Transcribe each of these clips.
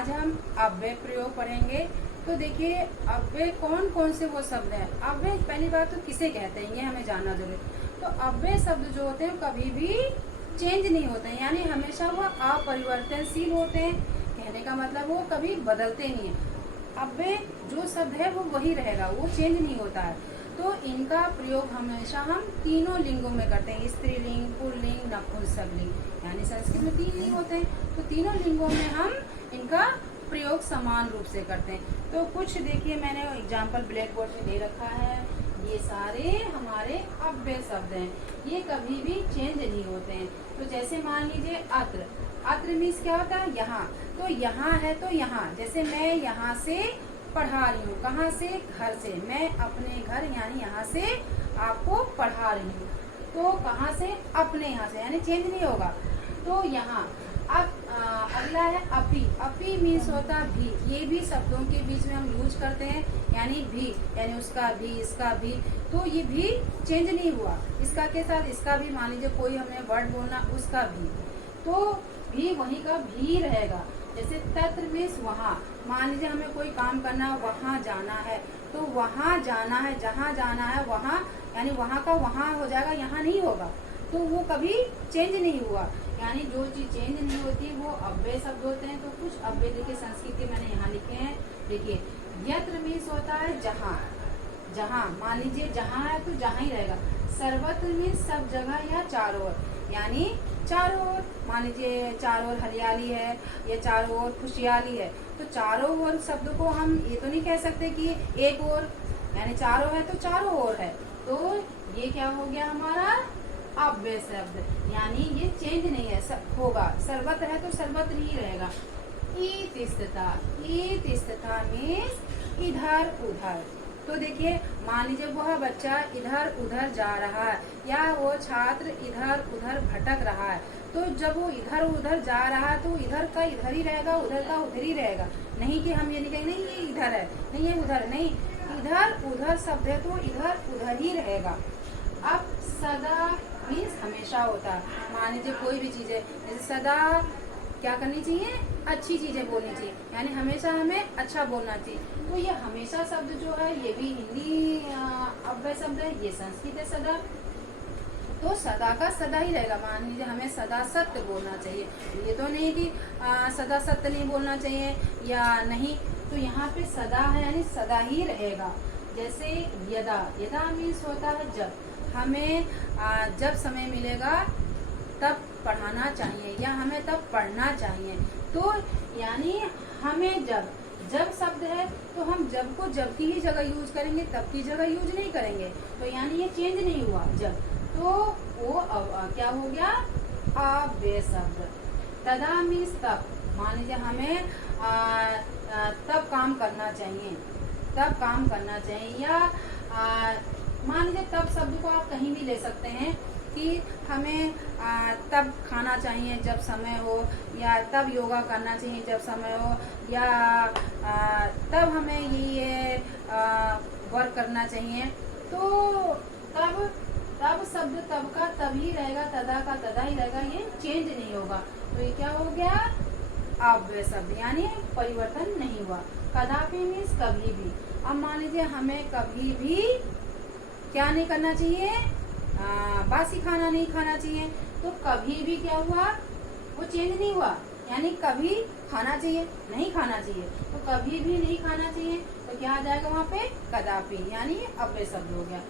आज हम अव्यय प्रयोग पढ़ेंगे। तो देखिए अव्यय कौन कौन से वो शब्द हैं। अव्यय पहली बात तो किसे कहते हैं ये हमें जानना जरूरी है। तो अव्यय शब्द जो होते हैं कभी भी चेंज नहीं होते हैं, यानी हमेशा वो अपरिवर्तनशील होते हैं। कहने का मतलब वो कभी बदलते नहीं है। अव्यय जो शब्द है वो वही रहेगा, वो चेंज नहीं होता है। तो इनका प्रयोग हमेशा हम तीनों लिंगों में करते हैं, स्त्रीलिंग, पुल्लिंग, नपुंसकलिंग, यानी संस्कृत में 3 लिंग होते हैं। तो तीनों लिंगों में हम इनका प्रयोग समान रूप से करते हैं। तो कुछ देखिए मैंने एग्जाम्पल ब्लैक बोर्ड में दे रखा है। ये सारे हमारे अव्यय शब्द हैं, ये कभी भी चेंज नहीं होते हैं। तो जैसे मान लीजिए अत्र, अत्र मीन्स क्या होता है यहाँ। तो यहाँ है तो यहाँ, जैसे मैं यहाँ से पढ़ा रही हूँ, कहाँ से, घर से। मैं अपने घर यानी यहाँ से आपको पढ़ा रही हूँ। तो कहाँ से, अपने यहाँ से, यानी चेंज नहीं होगा। तो यहाँ अब अगला है अपी। अपी मीन्स होता भी, ये भी शब्दों के बीच में हम यूज करते हैं, यानी भी, यानी उसका भी, इसका भी। तो ये भी चेंज नहीं हुआ, इसका के साथ इसका भी। मान लीजिए कोई हमें वर्ड बोलना, उसका भी, तो भी वहीं का भी रहेगा। जैसे तत्र मीन्स वहाँ, मान लीजिए हमें कोई काम करना, वहाँ जाना है, तो वहाँ जाना है, जहाँ जाना है वहाँ, यानी वहाँ का वहाँ हो जाएगा, यहाँ नहीं होगा। तो वो कभी चेंज नहीं हुआ, यानी जो चीज चेंज नहीं होती वो अव्यय शब्द होते हैं। तो कुछ अव्यय देखिए संस्कृत के मैंने यहाँ लिखे हैं। देखिए यत्र मीन्स होता है जहाँ, जहाँ मान लीजिए जहाँ है तो जहाँ ही रहेगा। सर्वत्र मीन्स सब जगह या चारों ओर, यानी चारों ओर। मान लीजिए चारों ओर हरियाली है या चारों ओर खुशहाली है, तो चारों ओर शब्द को हम ये तो नहीं कह सकते कि एक ओर, यानी चारों है तो चारों ओर है। तो ये क्या हो गया हमारा अव्यय शब्द, यानी ये चेंज नहीं है, होगा। सर्वत्र है तो सर्वत्र ही रहेगा। इतिस्तता, इतिस्तता मीन्स इधर उधर। तो देखिए मान लीजिए वह बच्चा इधर उधर जा रहा है या वो छात्र इधर उधर भटक रहा है। तो जब वो इधर उधर जा रहा है तो इधर का इधर ही रहेगा, उधर का उधर ही रहेगा। नहीं कि हम ये नहीं कहेंगे नहीं ये इधर है, नहीं ये उधर, नहीं, इधर उधर शब्द है तो इधर उधर ही रहेगा। अब सदा मीन्स हमेशा होता है। मान लीजिए कोई भी चीज़ है, जैसे सदा क्या करनी चाहिए, अच्छी चीजें बोलनी चाहिए, यानी हमेशा हमें अच्छा बोलना चाहिए। तो ये हमेशा शब्द जो है ये भी हिंदी अव्यय शब्द है, ये संस्कृत है सदा। तो सदा का सदा ही रहेगा। मान लीजिए हमें सदा सत्य बोलना चाहिए, ये तो नहीं कि सदा सत्य नहीं बोलना चाहिए या नहीं। तो यहाँ पे सदा है यानी सदा ही रहेगा। जैसे यदा, यदा मीन्स होता है जब, हमें जब समय मिलेगा तब पढ़ाना चाहिए या हमें तब पढ़ना चाहिए। तो यानी हमें जब, जब शब्द है तो हम जब को जब की ही जगह यूज करेंगे, तब की जगह यूज नहीं करेंगे। तो यानी ये चेंज नहीं हुआ जब, तो वो क्या हो गया अव्यय शब्द। तदा मीन्स तब, मान लीजिए हमें तब काम करना चाहिए, तब काम करना चाहिए। या मान लीजिए तब शब्द को आप कहीं भी ले सकते हैं कि हमें तब खाना चाहिए जब समय हो, या तब योगा करना चाहिए जब समय हो, या तब हमें ये वर्क करना चाहिए। तो तब, तब शब्द तब का तब ही रहेगा, तदा का तदा ही रहेगा, ये चेंज नहीं होगा। तो ये क्या हो गया अव्यय शब्द, यानी परिवर्तन नहीं हुआ। कदापि मीन्स कभी भी। अब मान लीजिए हमें कभी भी क्या नहीं करना चाहिए, बासी खाना नहीं खाना चाहिए। तो कभी भी क्या हुआ, वो चेंज नहीं हुआ, यानी कभी खाना चाहिए, नहीं खाना चाहिए। तो कभी भी नहीं खाना चाहिए, तो क्या आ जाएगा वहाँ पे कदापि, यानी अव्यय शब्द हो गया।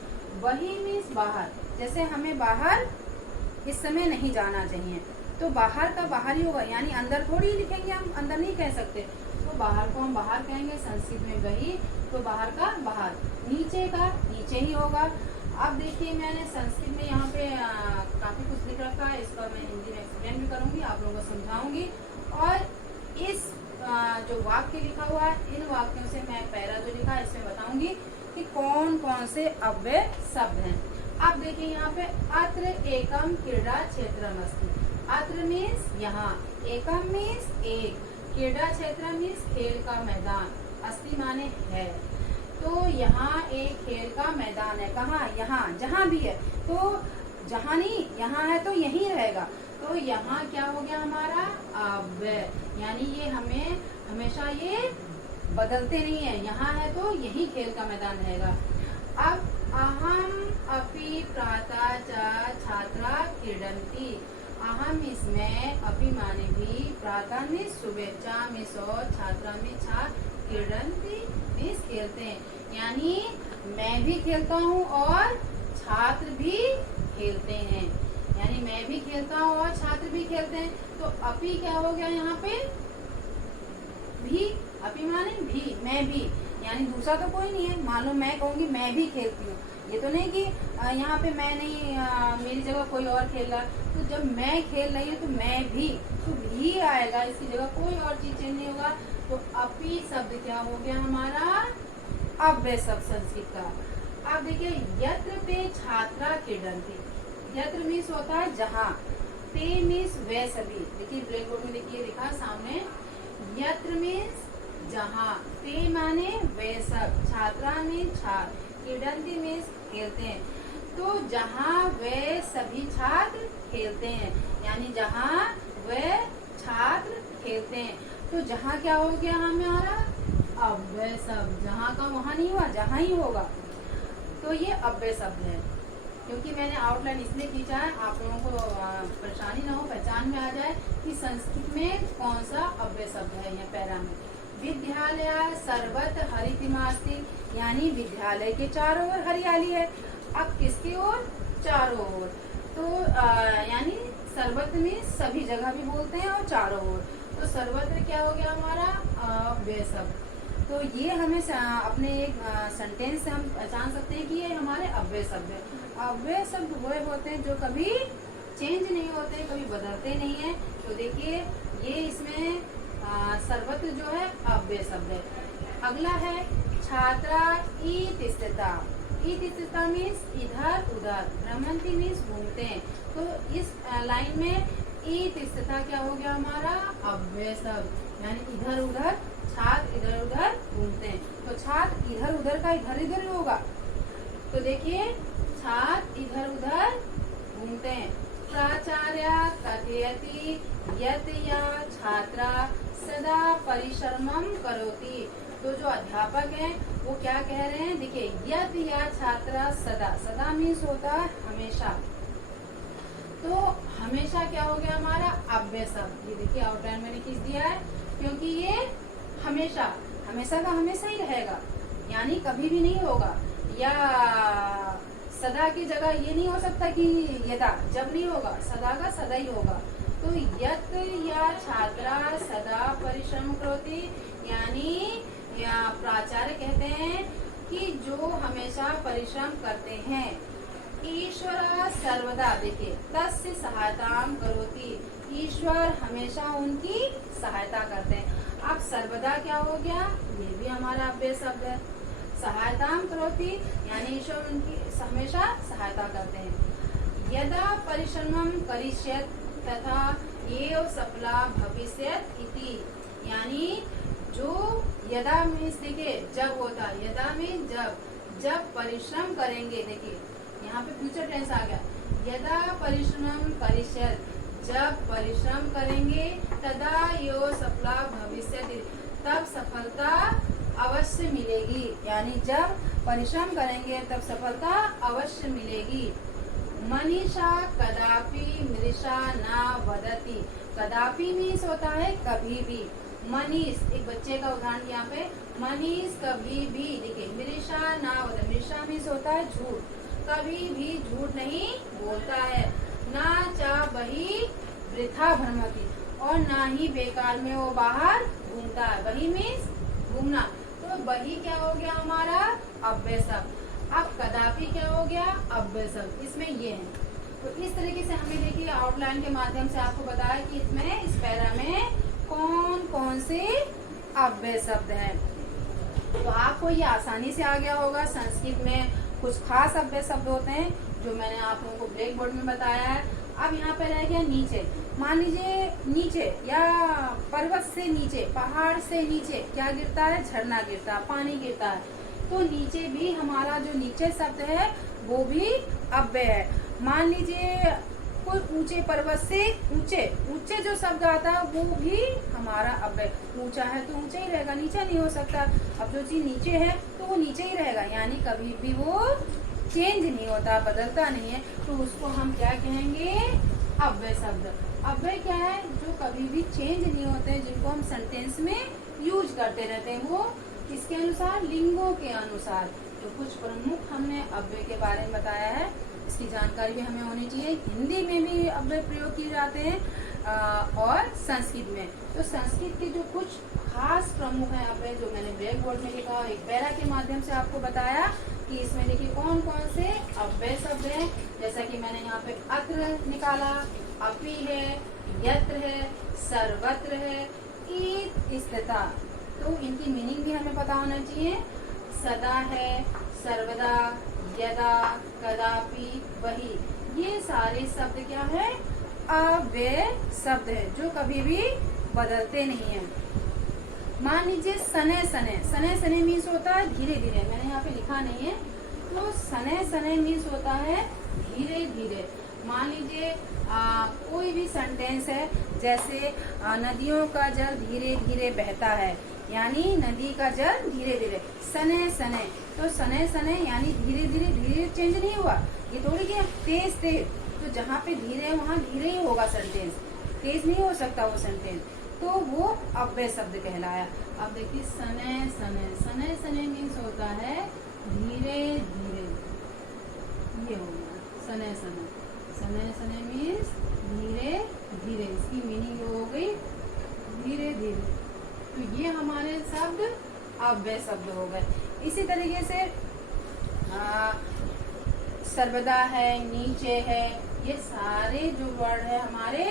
वही मीन्स बाहर, जैसे हमें बाहर इस समय नहीं जाना चाहिए, तो बाहर का बाहर ही होगा, यानी अंदर थोड़ी लिखेंगे, हम अंदर नहीं कह सकते। तो बाहर को हम बाहर कहेंगे, संस्कृत में वही, तो बाहर का बाहर, नीचे का नीचे ही होगा। अब देखिए मैंने संस्कृत में यहाँ पे काफ़ी कुछ लिख रखा है, इसका मैं हिंदी में एक्सप्लेन भी करूँगी, आप लोगों को समझाऊंगी। और इस जो वाक्य लिखा हुआ है, इन वाक्यों से मैं पैरा जो लिखा है इसमें बताऊंगी कि कौन कौन से अव्यय शब्द हैं। अब देखिए यहाँ पे अत्र एकम क्रीड़ा क्षेत्रम अस्ति। अत्र मीन्स यहाँ, एकम मीन्स एक, क्रीड़ा क्षेत्र मीन्स खेल का मैदान, अस्ति माने है। तो यहाँ एक खेल का मैदान है, कहाँ, यहाँ, जहाँ भी है। तो जहाँ नहीं, यहाँ है तो यहीं रहेगा। तो यहाँ क्या हो गया हमारा अव्यय, यानी ये हमें हमेशा ये बदलते नहीं है। यहाँ है तो यही खेल का मैदान रहेगा। अब अहम अपि प्रातः च छात्रा क्रीडन्ति। अहम इसमें अपि माने भी, प्रातः में सुबह, चा में सो, छात्रा में छा, क्रीडन्ति मीन्स खेलते हैं, यानी मैं भी खेलता हूँ और छात्र भी खेलते हैं, यानी मैं भी खेलता हूँ और छात्र भी खेलते हैं। तो अपि क्या हो गया यहाँ पे, भी, अपि माने भी, मैं भी, यानी दूसरा तो कोई नहीं है। मान लो मैं कहूँगी मैं भी खेलती हूँ, ये तो नहीं कि यहाँ पे मैं नहीं, मेरी जगह कोई और खेल रहा। तो जब मैं खेल रही हूँ तो मैं भी, तो भी आएगा, इसकी जगह कोई और चीज चेंज नहीं होगा। तो अपि शब्द क्या हो गया हमारा, अव्यय शब्द संस्कृत का। अब देखिए यत्र पे छात्रा क्रीडन्ति, यत्र मीन्स होता है जहाँ, पे मीन्स वे सभी। देखिए ब्लैक बोर्ड में देखिए लिखा सामने, यत्र मीन्स जहाँ, पे माने वे सब, छात्रा मीन्स छात्र, क्रीडन्ति मीन्स खेलते हैं। तो जहाँ वे सभी छात्र खेलते हैं, यानी जहाँ वे छात्र खेलते हैं। तो जहाँ क्या हो गया हमारा, अव्यय शब्द, जहाँ का वहाँ नहीं हुआ, जहाँ ही होगा। तो ये अव्यय शब्द है, क्योंकि मैंने आउटलाइन इसलिए खींचा है आप लोगों को परेशानी ना हो, पहचान में आ जाए कि संस्कृत में कौन सा अव्यय शब्द है। यहाँ पैरा में विद्यालय सर्वत्र हरितिमास्ति, यानी विद्यालय के चारों ओर हरियाली है। अब किसकी ओर, चारों ओर। तो यानी सर्वत्र में सभी जगह भी बोलते हैं और चारों ओर। तो सर्वत्र क्या हो गया हमारा, अव्यय शब्द। तो ये हमें अपने एक सेंटेंस से हम पहचान सकते हैं कि ये हमारे अव्यय शब्द है। अव्यय शब्द वो होते हैं जो कभी चेंज नहीं होते, कभी बदलते नहीं है। तो देखिए ये इसमें सर्वत्र जो है अव्यय शब्द है। अगला है छात्रा इतिस्थिता। इतिस्थिता मीन्स इधर उधर, भ्रमंती मीन्स घूमते हैं। तो इस लाइन में इतिस्थिता क्या हो गया हमारा, अव्यय शब्द, यानी इधर उधर, छात्र इधर उधर घूमते हैं। तो छात्र इधर उधर का इधर इधर होगा। तो देखिए छात्र इधर उधर घूमते हैं। प्राचार्य कथयति यत् या छात्रा सदा परिश्रमं करोति। तो जो अध्यापक हैं वो क्या कह रहे हैं, देखिए यत् या छात्रा सदा, सदा मीन्स होता है हमेशा। तो हमेशा क्या हो गया हमारा, अव्यय शब्द। ये देखिए आउटलाइन मैंने खींच दिया है, क्योंकि ये हमेशा, हमेशा का हमेशा ही रहेगा, यानी कभी भी नहीं होगा। या सदा की जगह ये नहीं हो सकता कि यदा, जब नहीं होगा, सदा का सदा ही होगा। तो यत् या छात्रा सदा परिश्रम करोति, यानी या प्राचार्य कहते हैं कि जो हमेशा परिश्रम करते हैं। ईश्वर सर्वदा, देखिए तस्य सहायताम करोति, ईश्वर हमेशा उनकी सहायता करते हैं। अब सर्वदा क्या हो गया, ये भी हमारा अव्यय शब्द है। सहायताम करोति यानी ईश्वर उनकी हमेशा सहायता करते हैं। यदा परिश्रमं करिष्यत तथा एव सफला भविष्यत इति, यानी जो यदा मीन्स देखिए जब होता है, यदा मीन्स जब परिश्रम करेंगे, देखिए यहाँ पे फ्यूचर टेंस आ गया। यदा परिश्रमं करिष्यत, जब परिश्रम करेंगे, तदा यो सफला भविष्यति, तब सफलता अवश्य मिलेगी, यानी जब परिश्रम करेंगे तब सफलता अवश्य मिलेगी। मनीषा कदापि मृषा ना वदति, कदापि मीन्स होता है कभी भी। मनीष एक बच्चे का उदाहरण यहाँ पे, मनीष कभी भी, देखिए मृषा ना वदति, मृषा मीन्स होता है झूठ, कभी भी झूठ नहीं बोलता है। ना चा वही वृथा भ्रमति, और ना ही बेकार में वो बाहर घूमता है। वही मीन्स घूमना। तो वही क्या हो गया हमारा, अव्यय शब्द। अब कदापि क्या हो गया, अव्यय शब्द। इसमें ये है। तो इस तरीके से हमें देखिए आउटलाइन के माध्यम से आपको बताया कि इसमें इस पैरा में कौन कौन से अव्यय शब्द हैं। तो आपको ये आसानी से आ गया होगा। संस्कृत में कुछ खास अव्यय शब्द होते हैं जो मैंने आप लोगों को ब्लैक बोर्ड में बताया है। अब यहाँ पे रह गया नीचे। मान लीजिए नीचे या पर्वत से नीचे, पहाड़ से नीचे क्या गिरता है, झरना गिरता है, पानी गिरता है। तो नीचे भी हमारा जो नीचे शब्द है वो भी अव्यय है। मान लीजिए कोई ऊंचे पर्वत से ऊंचे ऊंचे जो शब्द आता है वो भी हमारा अव्यय। ऊंचा है तो ऊंचा ही रहेगा, नीचा नहीं हो सकता। अब जो चीज नीचे है तो वो नीचे ही रहेगा, यानी कभी भी वो चेंज नहीं होता, बदलता नहीं है। तो उसको हम क्या कहेंगे? अव्यय शब्द। अव्यय क्या है? जो कभी भी चेंज नहीं होते, जिनको हम सेंटेंस में यूज करते रहते हैं। वो किसके अनुसार? लिंगों के अनुसार। तो कुछ प्रमुख हमने अव्यय के बारे में बताया है, इसकी जानकारी भी हमें होनी चाहिए। हिंदी में भी अव्यय प्रयोग किए जाते हैं और संस्कृत में। तो संस्कृत के जो कुछ खास प्रमुख है अव्यय, जो मैंने ब्लैक बोर्ड में लिखा, एक पैरा के माध्यम से आपको बताया कि इसमें देखिए कौन कौन से अव्यय शब्द हैं। जैसा कि मैंने यहाँ पे अत्र निकाला, अपि है, यत्र है, सर्वत्र है, इतस्ततः। तो इनकी मीनिंग भी हमें पता होना चाहिए। सदा है, सर्वदा, यदा, कदापि, वही, ये सारे शब्द क्या है? अव्यय शब्द है, जो कभी भी बदलते नहीं है। मान लीजिए सने सने, सने सने मीन्स होता है धीरे धीरे, मैंने यहाँ पे लिखा नहीं है। तो सने सने मीन्स होता है धीरे धीरे। मान लीजिए कोई भी सेंटेंस है, जैसे नदियों का जल धीरे धीरे बहता है, यानी नदी का जल धीरे धीरे। सने सने, तो सने सने यानी धीरे धीरे, धीरे चेंज नहीं हुआ, ये थोड़ी कि तेज तेज। तो जहाँ पे धीरे है वहाँ धीरे ही होगा सेंटेंस, तेज नहीं हो सकता वो सेंटेंस। तो वो अव्यय शब्द कहलाया। अब देखिए सने सने, सने सने मीन्स होता है धीरे धीरे, ये हो गया सने सने। सने सने मीन्स धीरे धीरे, इसकी मीनिंग हो गई धीरे धीरे। तो ये हमारे शब्द अव्यय शब्द हो गए। इसी तरीके से सर्वदा है, नीचे है, ये सारे जो वर्ड है हमारे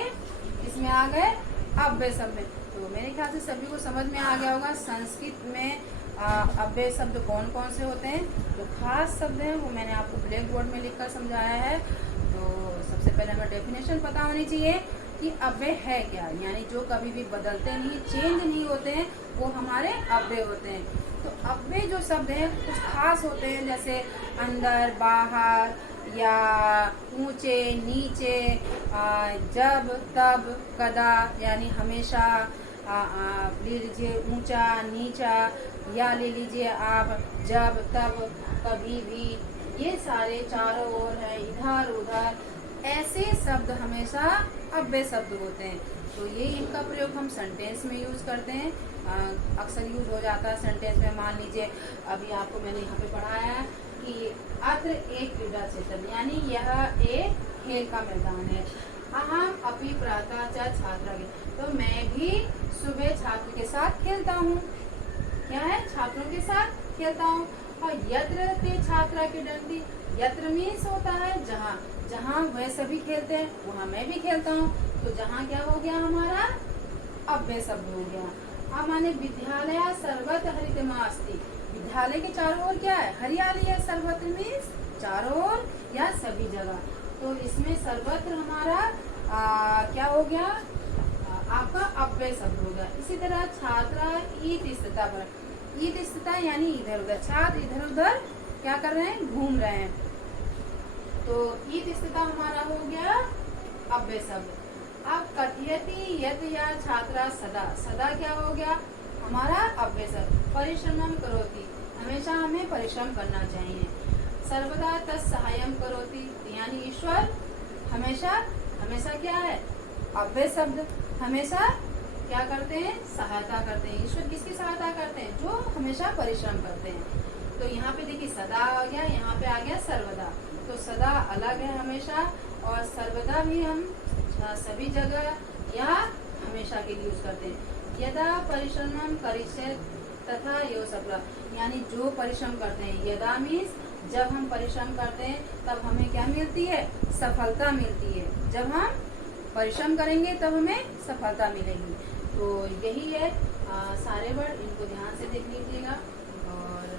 इसमें आ गए अव्यय शब्द। तो मेरे ख्याल से सभी को समझ में आ गया होगा संस्कृत में अव्यय शब्द कौन कौन से होते हैं। तो खास शब्द हैं वो मैंने आपको ब्लैक बोर्ड में लिखकर समझाया है। तो सबसे पहले हमें डेफिनेशन पता होनी चाहिए कि अव्यय है क्या, यानी जो कभी भी बदलते नहीं, चेंज नहीं होते हैं, वो हमारे अव्यय होते हैं। तो अव्यय जो शब्द हैं कुछ खास होते हैं, जैसे अंदर, बाहर, या ऊंचे, नीचे, जब, तब, कदा, यानी हमेशा, ले लीजिए ऊंचा, नीचा, या ले लीजिए आप जब, तब, कभी भी, ये सारे चारों ओर है, इधर उधर, ऐसे शब्द हमेशा अव्यय शब्द होते हैं। तो ये इनका प्रयोग हम सेंटेंस में यूज करते हैं, अक्सर यूज हो जाता है सेंटेंस में। मान लीजिए अभी आपको मैंने यहाँ पे पढ़ाया है कि अत्र एक क्रीड़ा क्षेत्र, यानी यह एक खेल का मैदान है। अहम अपि प्रातः च छात्रा, तो मैं भी सुबह छात्र के साथ खेलता हूँ। क्या है? छात्रों के साथ खेलता हूँ। और यत्र ते छात्रा क्रीडन्ति, यत्र मीन्स होता है जहाँ, जहाँ वह सभी खेलते हैं वहाँ मैं भी खेलता हूँ। तो जहाँ क्या हो गया हमारा? अव्यय शब्द हो गया। अब माने विद्यालय सर्वत्र हरितमास्ति, विद्यालय के चारों ओर क्या है? हरियाली है। सर्वत्र मीन्स चारों ओर या सभी जगह। तो इसमें सर्वत्र हमारा क्या हो गया? आपका अव्यय शब्द हो गया। इसी तरह छात्रा इतस्ततः पर, इतस्ततः यानी इधर उधर, छात्र इधर उधर क्या कर रहे हैं? घूम रहे हैं। तो इतस्ततः हमारा हो गया अव्यय शब्द। अब कथयति यत या छात्रा सदा, सदा क्या हो गया? हमारा अव्यय शब्द। परिश्रमम करोति, हमेशा हमें परिश्रम करना चाहिए। सर्वदा तत्सहायम करोति, यानी ईश्वर हमेशा, हमेशा क्या है? अव्यय शब्द। हमेशा क्या करते हैं? सहायता करते हैं। ईश्वर किसकी सहायता करते हैं? जो हमेशा परिश्रम करते हैं। तो यहाँ पे देखिए सदा आ गया, यहाँ पे आ गया सर्वदा। तो सदा अलग है हमेशा, और सर्वदा भी हम सभी जगह या हमेशा के लिए यूज करते हैं। यदा परिश्रमम करिष्येत् तथा यो सफलः, यानी जो परिश्रम करते हैं। यदा मीन्स जब हम परिश्रम करते हैं तब हमें क्या मिलती है? सफलता मिलती है। जब हम परिश्रम करेंगे तब हमें सफलता मिलेगी। तो यही है सारे वर्ड, इनको ध्यान से देख लीजिएगा और